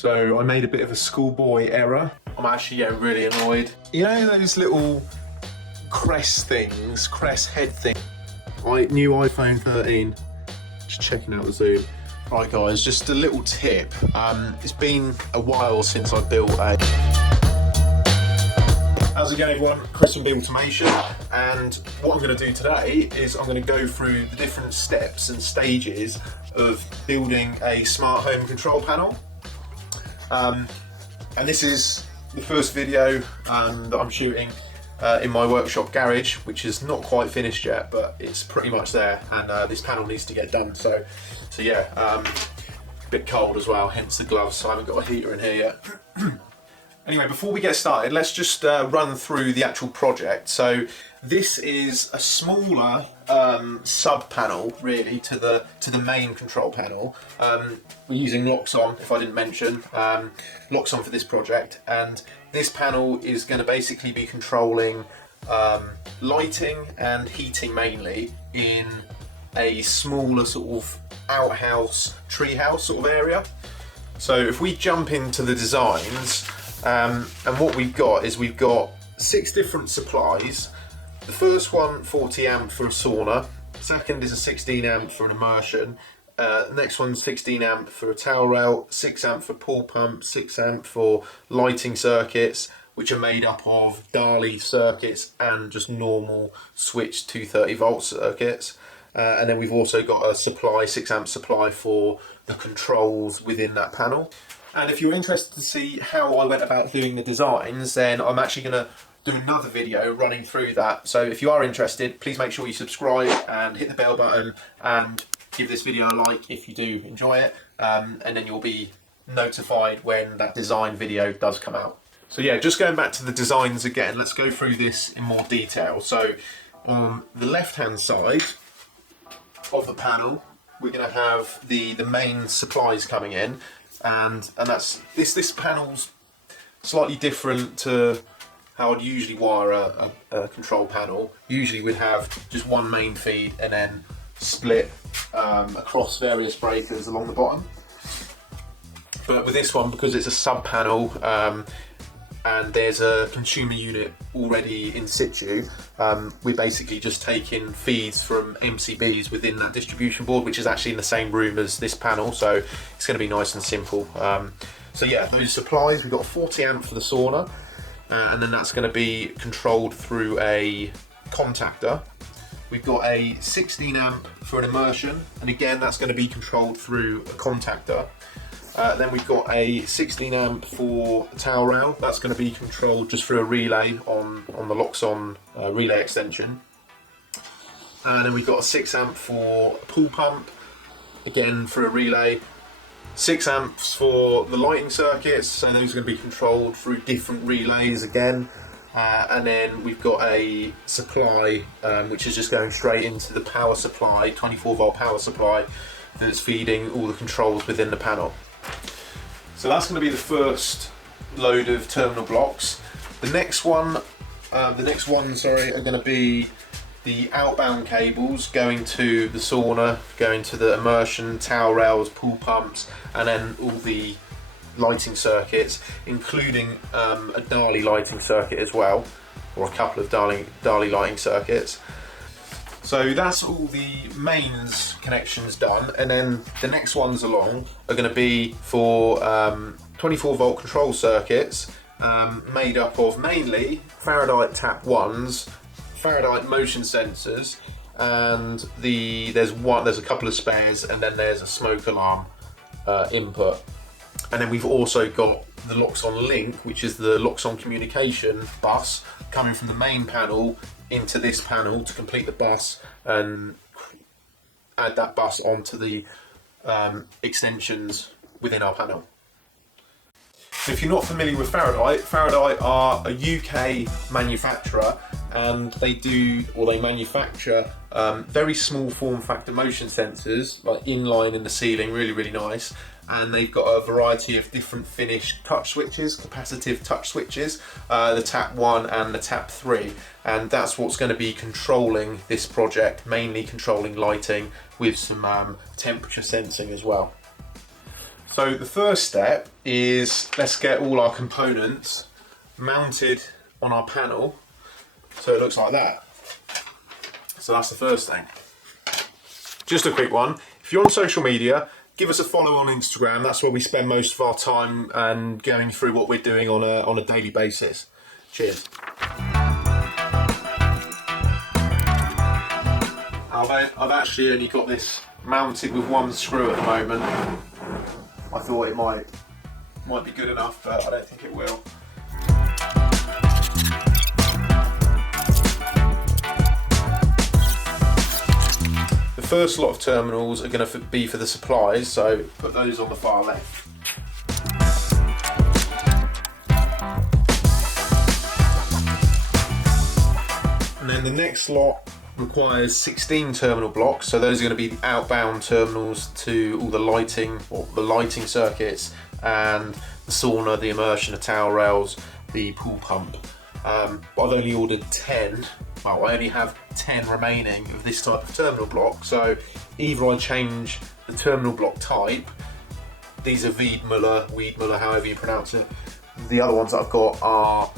So I made a bit of a schoolboy error. I'm actually really annoyed. You know those little crest things, crest head thing? New iPhone 13. Just checking out the zoom. Right guys, just a little tip. It's been a while since I built a... How's it going everyone? Chris from Be Automation, and what I'm going to do today is I'm going to go through the different steps and stages of building a smart home control panel. And this is the first video that I'm shooting in my workshop garage, which is not quite finished yet, but it's pretty much there, and this panel needs to get done. So yeah, a bit cold as well, hence the gloves, so I haven't got a heater in here yet. Anyway, before we get started, let's just run through the actual project. So this is a smaller sub panel, really, to the main control panel. We're using Loxone, if I didn't mention, Loxone for this project, and this panel is going to basically be controlling lighting and heating mainly in a smaller sort of outhouse, treehouse sort of area. So if we jump into the designs, and what we've got is we've got 6 different supplies. The first one, 40 amp for a sauna. Second is a 16 amp for an immersion. The next one's 16 amp for a towel rail, 6 amp for pool pump, 6 amp for lighting circuits, which are made up of Dali circuits and just normal switched 230 volt circuits. And then we've also got a supply, 6 amp supply for the controls within that panel. And if you're interested to see how I went about doing the designs, then I'm actually going to do another video running through that. So if you are interested, please make sure you subscribe and hit the bell button and give this video a like if you do enjoy it. And then you'll be notified when that design video does come out. So yeah, just going back to the designs again, let's go through this in more detail. So on the left-hand side of the panel, we're going to have the main supplies coming in. And that's this panel's slightly different to how I'd usually wire a control panel. Usually we'd have just one main feed and then split across various breakers along the bottom. But with this one, because it's a sub panel and there's a consumer unit already in situ, we're basically just taking feeds from MCBs within that distribution board, which is actually in the same room as this panel, so it's going to be nice and simple. So yeah, those supplies, we've got a 40 amp for the sauna, and then that's going to be controlled through a contactor. We've got a 16 amp for an immersion, and again that's going to be controlled through a contactor. Then we've got a 16 amp for a towel rail. That's going to be controlled just through a relay on the Loxone relay extension. And then we've got a 6 amp for a pool pump, again for a relay. 6 amps for the lighting circuits, so those are going to be controlled through different relays again. And then we've got a supply which is just going straight into the power supply, 24 volt power supply, that's feeding all the controls within the panel. So that's going to be the first load of terminal blocks. The next ones are going to be the outbound cables going to the sauna, going to the immersion, towel rails, pool pumps, and then all the lighting circuits, including a Dali lighting circuit as well, or a couple of Dali lighting circuits. So that's all the mains connections done, and then the next ones along are going to be for 24 volt control circuits made up of mainly Faraday tap 1s, Faraday motion sensors, and there's a couple of spares, and then there's a smoke alarm input. And then we've also got the Loxone link, which is the Loxone communication bus coming from the main panel into this panel to complete the bus and add that bus onto the extensions within our panel. So if you're not familiar with Faraday are a UK manufacturer, and they manufacture very small form factor motion sensors, like inline in the ceiling, really nice. And they've got a variety of different finished touch switches, capacitive touch switches, the tap 1 and the tap 3, and that's what's going to be controlling this project, mainly controlling lighting with some temperature sensing as well. So the first step is let's get all our components mounted on our panel so it looks like that. So that's the first thing. Just a quick one. If you're on social media, give us a follow on Instagram. That's where we spend most of our time and going through what we're doing on a daily basis. Cheers. I've actually only got this mounted with one screw at the moment. I thought it might be good enough, but I don't think it will. The first lot of terminals are going to be for the supplies, so put those on the far left. And then the next lot requires 16 terminal blocks, so those are going to be the outbound terminals to all the lighting, or the lighting circuits, and the sauna, the immersion, the towel rails, the pool pump. But I've only ordered 10. Well, I only have 10 remaining of this type of terminal block, so either I change the terminal block type. These are Weedmuller, however you pronounce it. The other ones that I've got are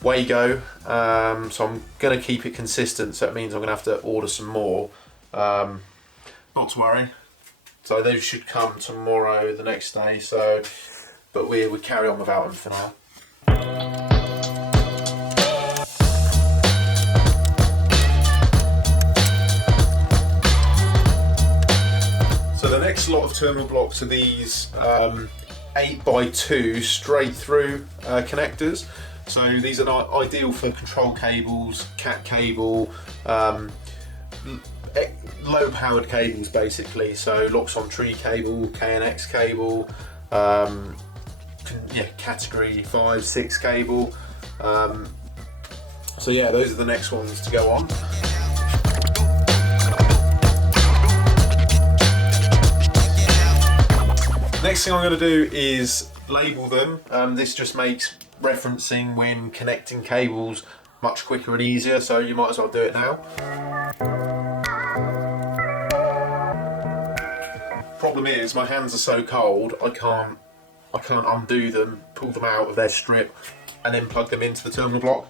Wago, so I'm going to keep it consistent, so it means I'm going to have to order some more. Not to worry. So those should come tomorrow, the next day, so but we carry on without them for now. So the next lot of terminal blocks are these 8x2 straight through connectors. So these are ideal for control cables, cat cable, low powered cables basically. So Loxone tree cable, KNX cable, category 5, 6 cable. So yeah, those are the next ones to go on. Next thing I'm going to do is label them. This just makes referencing when connecting cables much quicker and easier, so you might as well do it now. Problem is, my hands are so cold, I can't undo them, pull them out of their strip, and then plug them into the terminal block.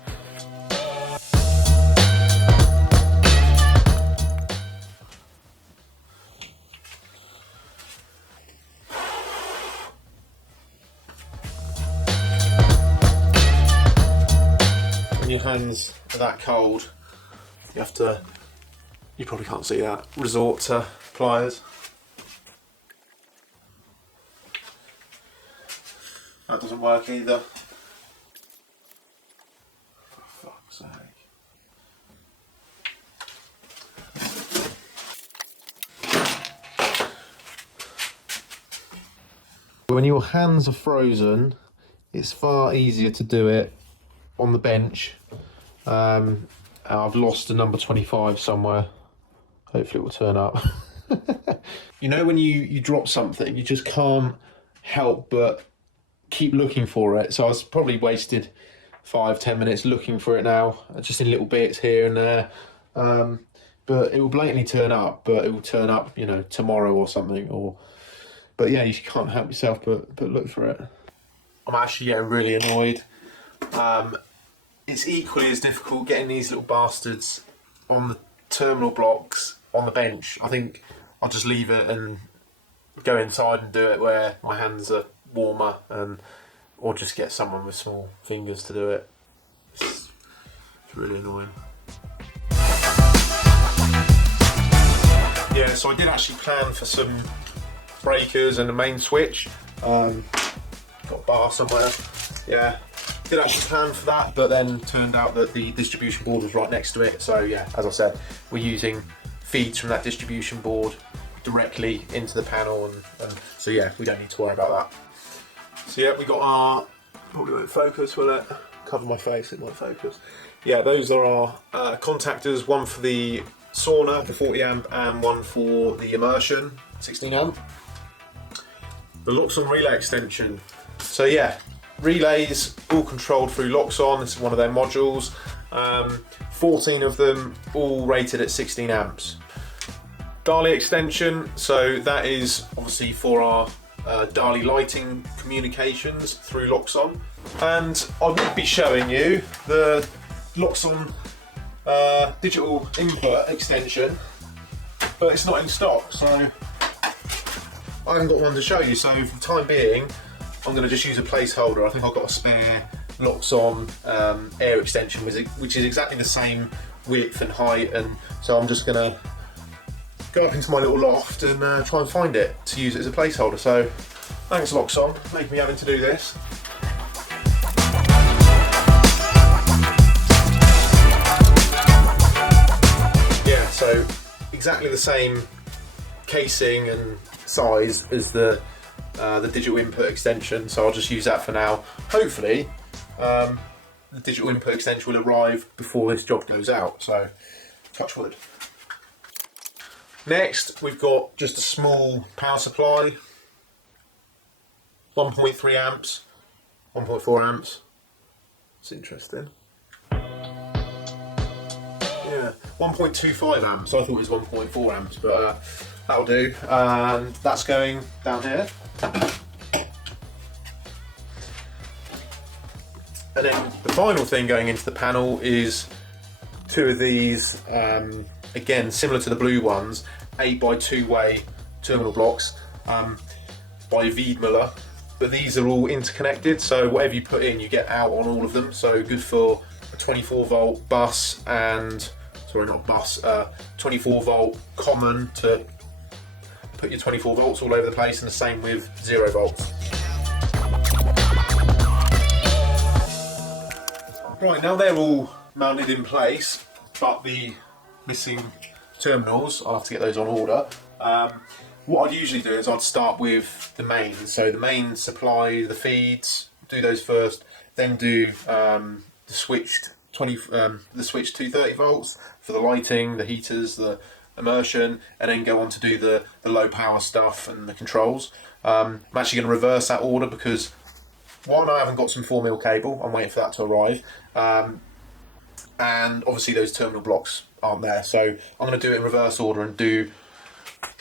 Your hands are that cold, you probably can't see that, resort to pliers. That doesn't work either. For fuck's sake. When your hands are frozen, it's far easier to do it on the bench. I've lost a number 25 somewhere. Hopefully it will turn up. You know when you drop something, you just can't help but keep looking for it. So I was probably wasted 5-10 minutes looking for it now, just in little bits here and there. But it will blatantly turn up, but it will turn up, tomorrow or something. But yeah, you can't help yourself but look for it. I'm actually getting really annoyed. It's equally as difficult getting these little bastards on the terminal blocks on the bench. I think I'll just leave it and go inside and do it where my hands are warmer, or just get someone with small fingers to do it. It's really annoying. Yeah, so I did actually plan for some breakers and a main switch. Got a bar somewhere. Yeah. Did actually plan for that, but then turned out that the distribution board was right next to it. So yeah, as I said, we're using feeds from that distribution board directly into the panel, and so yeah, we don't need to worry about that. So yeah, we got our, probably won't focus, will it? Cover my face, it might focus. Yeah, those are our contactors, one for the sauna, the 40 amp, and one for the immersion, 16 amp. The Loxone relay extension. So yeah, relays all controlled through Loxone. This is one of their modules. 14 of them, all rated at 16 amps. Dali extension, so that is obviously for our Dali lighting communications through Loxone. And I would be showing you the Loxone digital input extension, but it's not in stock, so I haven't got one to show you. So for the time being, I'm going to just use a placeholder. I think I've got a spare Loxone air extension, which is exactly the same width and height, and so I'm just going to go up into my little loft and try and find it to use it as a placeholder. So thanks Loxone, making me having to do this. Yeah, so exactly the same casing and size as the digital input extension, so I'll just use that for now. Hopefully the digital input extension will arrive before this job goes out, so touch wood. Next, we've got just a small power supply, 1.3 amps, 1.4 amps. It's interesting. Yeah, 1.25 amps. I thought it was 1.4 amps, but that'll do. And that's going down here. And then the final thing going into the panel is two of these, again similar to the blue ones, 8x2 way terminal blocks by Wiedmuller, but these are all interconnected, so whatever you put in you get out on all of them, so good for a 24 volt bus and, sorry not bus, 24 volt common to put your 24 volts all over the place, and the same with 0 volts. Right, now they're all mounted in place, but the missing terminals, I'll have to get those on order. What I'd usually do is I'd start with the mains. So the main supply, the feeds, do those first, then do the switched 230 volts for the lighting, the heaters, the immersion, and then go on to do the low power stuff and the controls. I'm actually going to reverse that order because one, I haven't got some 4mm cable, I'm waiting for that to arrive, and obviously those terminal blocks aren't there, so I'm going to do it in reverse order and do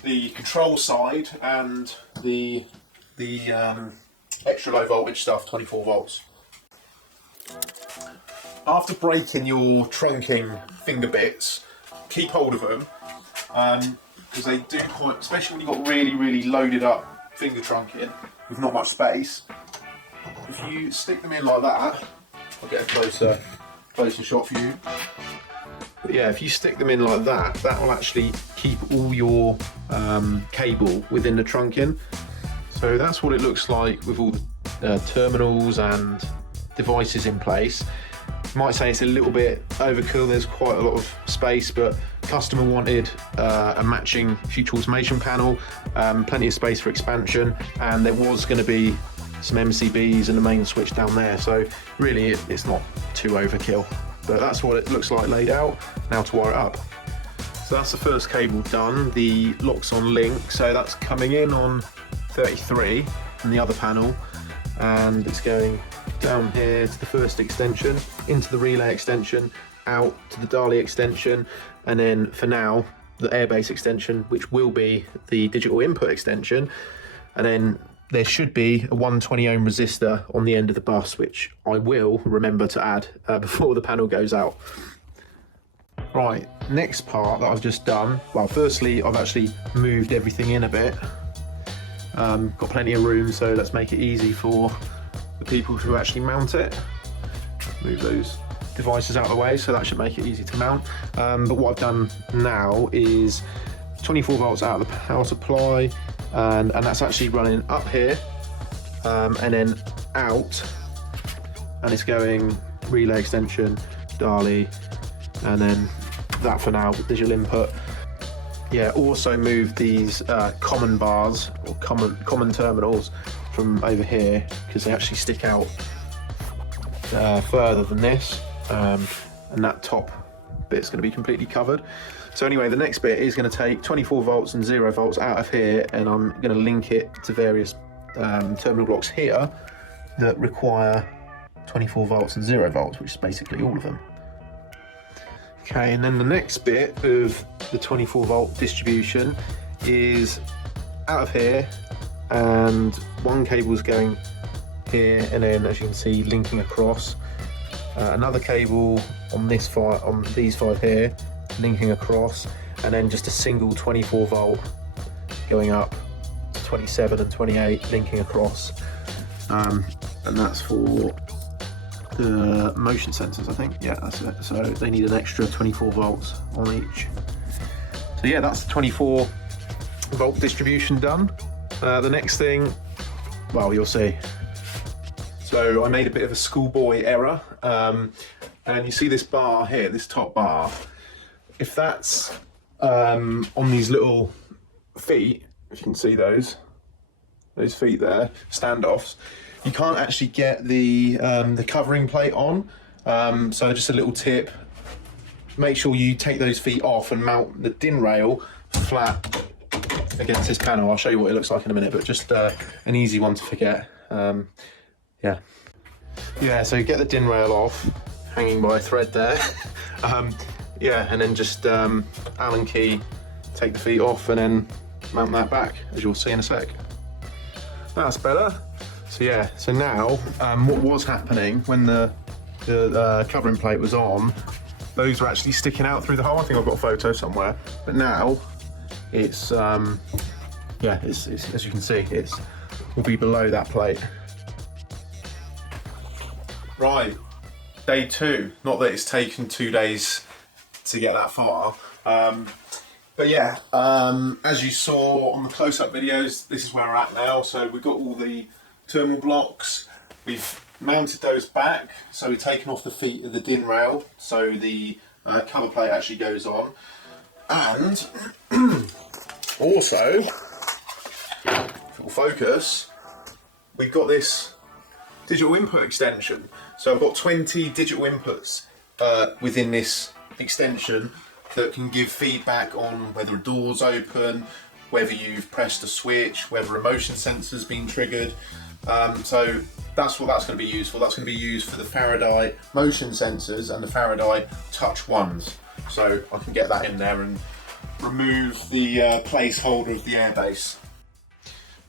the control side and the extra low voltage stuff, 24 volts. After breaking your trunking finger bits, keep hold of them, because they do quite, especially when you've got really loaded up finger trunking with not much space. If you stick them in like that, I'll get a closer shot for you. But yeah, if you stick them in like that, that will actually keep all your cable within the trunking. So that's what it looks like with all the terminals and devices in place. You might say it's a little bit overkill, there's quite a lot of space, but customer wanted a matching future automation panel, plenty of space for expansion, and there was going to be some MCBs and the main switch down there, so really it's not too overkill, but that's what it looks like laid out. Now to wire it up. So that's the first cable done, the Loxone link, so that's coming in on 33 from the other panel, and it's going down here to the first extension, into the relay extension, out to the Dali extension, and then for now the airbase extension, which will be the digital input extension, and then there should be a 120 ohm resistor on the end of the bus, which I will remember to add before the panel goes out. Right, next part that I've just done, well firstly I've actually moved everything in a bit, got plenty of room, so let's make it easy for the people to actually mount it. Move those devices out of the way, so that should make it easy to mount. But what I've done now is 24 volts out of the power supply, and that's actually running up here and then out, and it's going relay extension, Dali, and then that for now with digital input. Yeah, also moved these common bars or common terminals from over here because they actually stick out further than this, and that top bit's going to be completely covered. So anyway, the next bit is going to take 24 volts and 0 volts out of here, and I'm going to link it to various terminal blocks here that require 24 volts and 0 volts, which is basically all of them. Okay, and then the next bit of the 24 volt distribution is out of here and one cable's going here, and then as you can see linking across, another cable on these five here linking across, and then just a single 24 volt going up to 27 and 28 linking across, and that's for the motion sensors, I think. Yeah, that's it. So they need an extra 24 volts on each. So yeah, that's the 24 volt distribution done. The next thing, well, you'll see. So I made a bit of a schoolboy error, and you see this bar here, this top bar. If that's on these little feet, if you can see those feet there, standoffs, you can't actually get the covering plate on. So just a little tip: make sure you take those feet off and mount the DIN rail flat against this panel. I'll show you what it looks like in a minute, but just an easy one to forget. Yeah, so you get the DIN rail off, hanging by a thread there. Yeah, and then just Allen key, take the feet off, and then mount that back, as you'll see in a sec. That's better. So yeah, so now what was happening when the covering plate was on, those were actually sticking out through the hole. I think I've got a photo somewhere, but now it's yeah, it's as you can see, will be below that plate. Right, day 2. Not that it's taken 2 days to get that far, but yeah, as you saw on the close-up videos, this is where we're at now. So we've got all the terminal blocks, we've mounted those back, so we've taken off the feet of the DIN rail, so the cover plate actually goes on, and also, if it'll focus, we've got this digital input extension. So I've got 20 digital inputs within this extension that can give feedback on whether a door's open, whether you've pressed a switch, whether a motion sensor's been triggered. So that's what that's going to be used for. That's going to be used for the Faraday motion sensors and the Faraday touch ones. So I can get that in there and remove the placeholder of the airbase.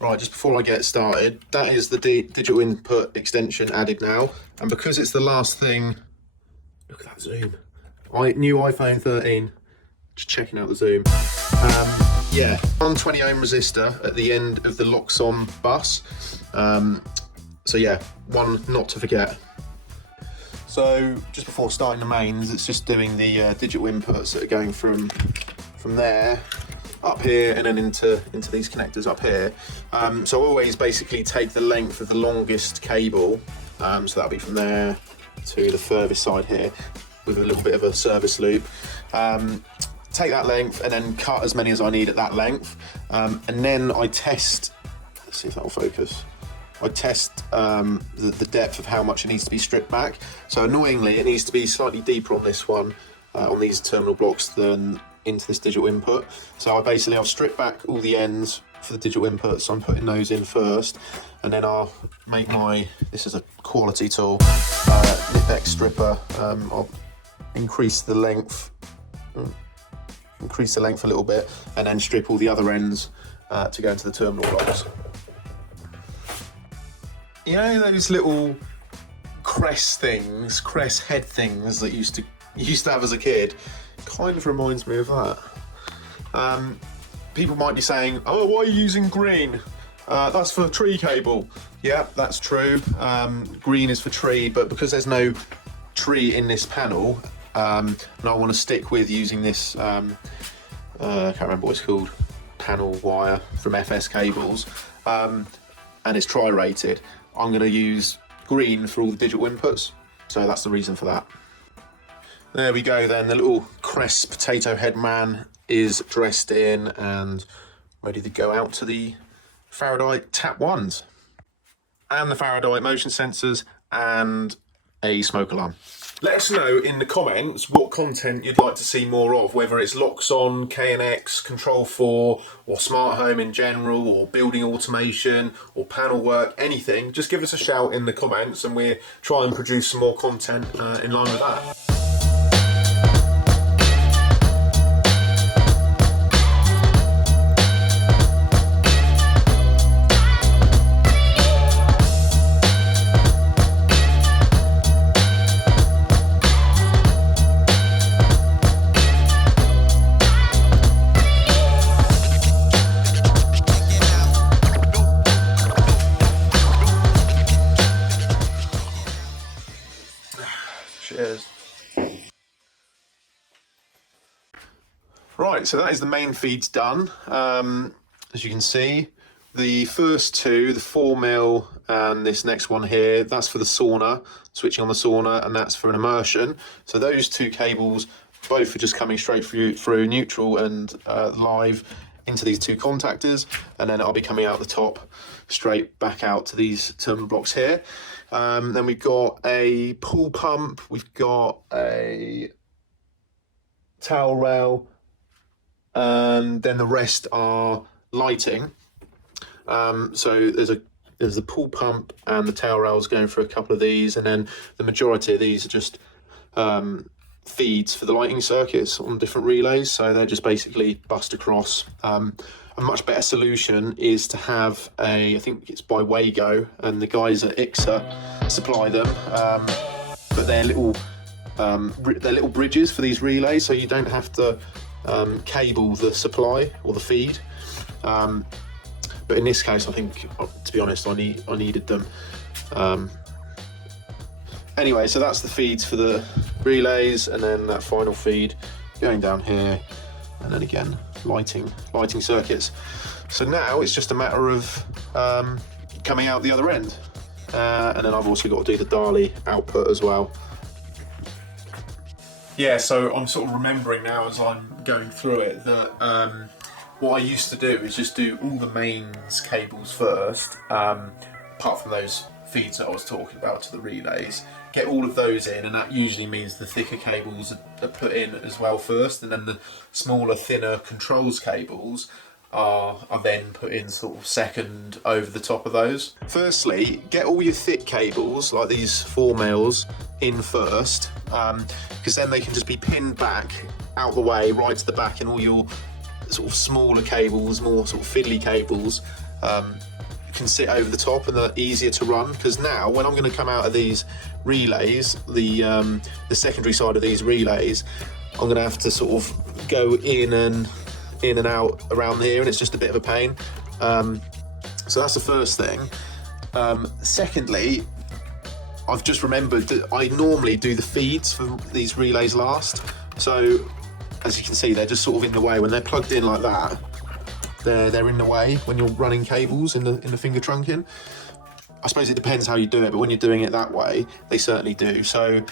Right, just before I get started, that is the digital input extension added now, and because it's the last thing, look at that zoom. New iPhone 13, just checking out the zoom. Yeah, 120 ohm resistor at the end of the Loxone bus. So yeah, one not to forget. So just before starting the mains, it's just doing the digital inputs that are going from there up here and then into these connectors up here. So I always basically take the length of the longest cable, so that'll be from there to the furthest side here with a little bit of a service loop. Take that length and then cut as many as I need at that length, and then I test, let's see if that will focus, I test the depth of how much it needs to be stripped back. So annoyingly, it needs to be slightly deeper on this one, on these terminal blocks, than into this digital input. So I'll strip back all the ends for the digital input, so I'm putting those in first, and then I'll make this is a quality tool, Nip X stripper. I'll increase the length a little bit, and then strip all the other ends to go into the terminal blocks. You know those little crest head things that you used to have as a kid? Kind of reminds me of that. People might be saying, oh, why are you using green? That's for tree cable. Yeah, that's true. Green is for tree, but because there's no tree in this panel, and I want to stick with using this, I can't remember what it's called, panel wire from FS Cables, and it's tri-rated, I'm going to use green for all the digital inputs. So that's the reason for that. There we go then, the little Crest potato head man is dressed in and ready to go out to the Faraday tap ones and the Faraday motion sensors and a smoke alarm. Let us know in the comments what content you'd like to see more of, whether it's Loxone, K&X, Control 4, or smart home in general, or building automation, or panel work, anything. Just give us a shout in the comments and we'll try and produce some more content in line with that. Right, so that is the main feeds done. As you can see, the first two, the 4mm and this next one here, that's for the sauna, switching on the sauna, and that's for an immersion. So those two cables, both are just coming straight through neutral and live into these two contactors, and then I'll be coming out the top straight back out to these terminal blocks here. Then we've got a pool pump, we've got a towel rail, and then the rest are lighting. So there's the pool pump and the towel rails going for a couple of these, and then the majority of these are just feeds for the lighting circuits on different relays. So they're just basically bust across. A much better solution is to have I think it's by Wago, and the guys at ICSA supply them, but they're little bridges for these relays, so you don't have to cable the supply or the feed. But in this case, I think, to be honest, I needed them. Anyway, so that's the feeds for the relays, and then that final feed going down here, and then again lighting circuits. So now it's just a matter of coming out the other end, and then I've also got to do the Dali output as well. Yeah, so I'm sort of remembering now as I'm going through it that what I used to do is just do all the mains cables first, apart from those feeds that I was talking about to the relays, get all of those in, and that usually means the thicker cables are put in as well first, and then the smaller, thinner controls cables are then put in sort of second over the top of those. Firstly, get all your thick cables, like these 4mm, in first, because then they can just be pinned back out the way, right to the back, and all your sort of smaller cables, more sort of fiddly cables, can sit over the top, and they're easier to run. Because now when I'm going to come out of these relays, the secondary side of these relays, I'm going to have to sort of go in and out around here, and it's just a bit of a pain. So that's the first thing. Secondly, I've just remembered that I normally do the feeds for these relays last. So as you can see, they're just sort of in the way. When they're plugged in like that, they're in the way when you're running cables in the finger trunking. I suppose it depends how you do it, but when you're doing it that way, they certainly do. So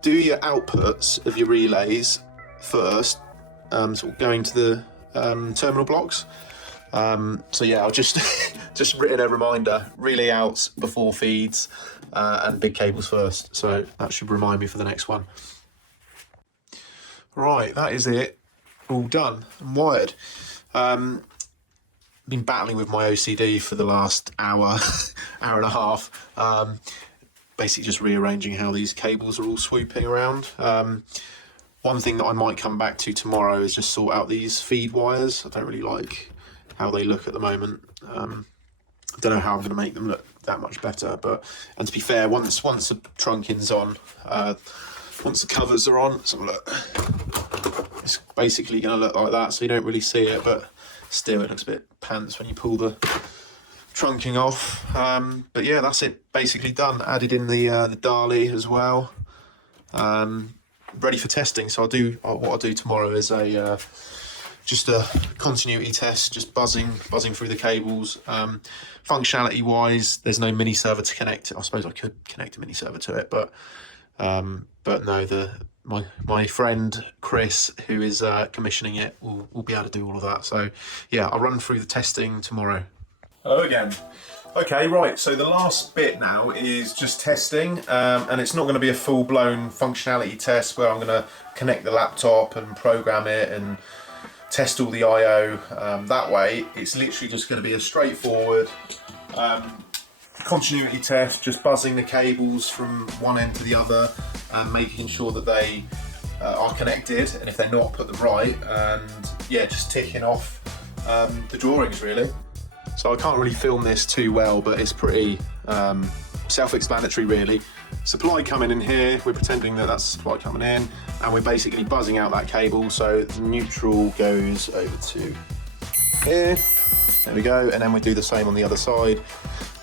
do your outputs of your relays first, sort of going to the terminal blocks. So yeah, I've just written a reminder: relay outs before feeds, and big cables first. So that should remind me for the next one. Right, that is it, all done and wired. Been battling with my OCD for the last hour and a half, basically just rearranging how these cables are all swooping around. One thing that I might come back to tomorrow is just sort out these feed wires. I don't really like how they look at the moment. I don't know how I'm going to make them look that much better, and to be fair, once the trunking's on, once the covers are on, let's have a look. It's basically going to look like that, so you don't really see it, but still it looks a bit pants when you pull the trunking off. But yeah, that's it, basically done. Added in the Dali as well, ready for testing. So what I'll do tomorrow is just a continuity test, just buzzing through the cables. Functionality wise, there's no mini server to connect. I suppose I could connect a mini server to it, but no, my friend Chris, who is commissioning it, will be able to do all of that. So yeah, I'll run through the testing tomorrow. Hello again. Okay, right, so the last bit now is just testing, and it's not going to be a full-blown functionality test where I'm going to connect the laptop and program it and test all the I/O that way. It's literally just going to be a straightforward continuity test, just buzzing the cables from one end to the other and making sure that they are connected, and if they're not, put them right, and yeah, just ticking off the drawings really. So I can't really film this too well, but it's pretty self-explanatory really. Supply coming in here, we're pretending that that's supply coming in, and we're basically buzzing out that cable, so the neutral goes over to here, there we go, and then we do the same on the other side.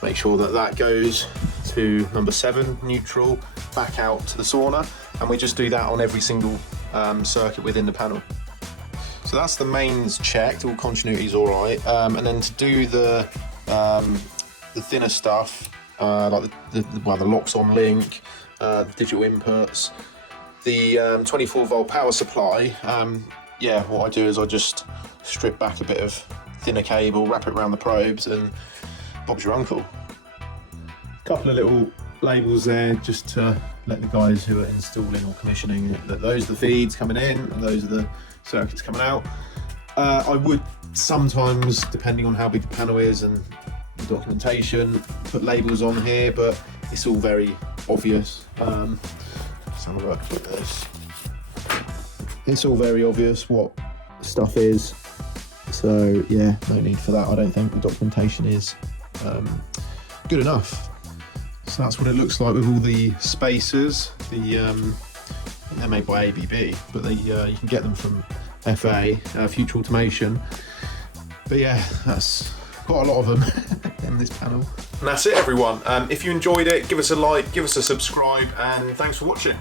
Make sure that that goes to number 7 neutral, back out to the sauna, and we just do that on every single circuit within the panel. So that's the mains checked, all continuity's all right. And then to do the thinner stuff, like the Loxone link, the digital inputs, the 24 volt power supply, yeah, what I do is I just strip back a bit of thinner cable, wrap it around the probes, and Bob's your uncle. A couple of little labels there just to let the guys who are installing or commissioning that those are the feeds coming in and those are the circuits coming out. I would sometimes, depending on how big the panel is and the documentation, put labels on here, but it's all very obvious. Let's have a look at this. It's all very obvious what stuff is, so yeah, no need for that. I don't think the documentation is good enough. So that's what it looks like with all the spacers. They're made by ABB, but you can get them from FA, Future Automation. But yeah, that's quite a lot of them in this panel. And that's it, everyone. If you enjoyed it, give us a like, give us a subscribe, and thanks for watching.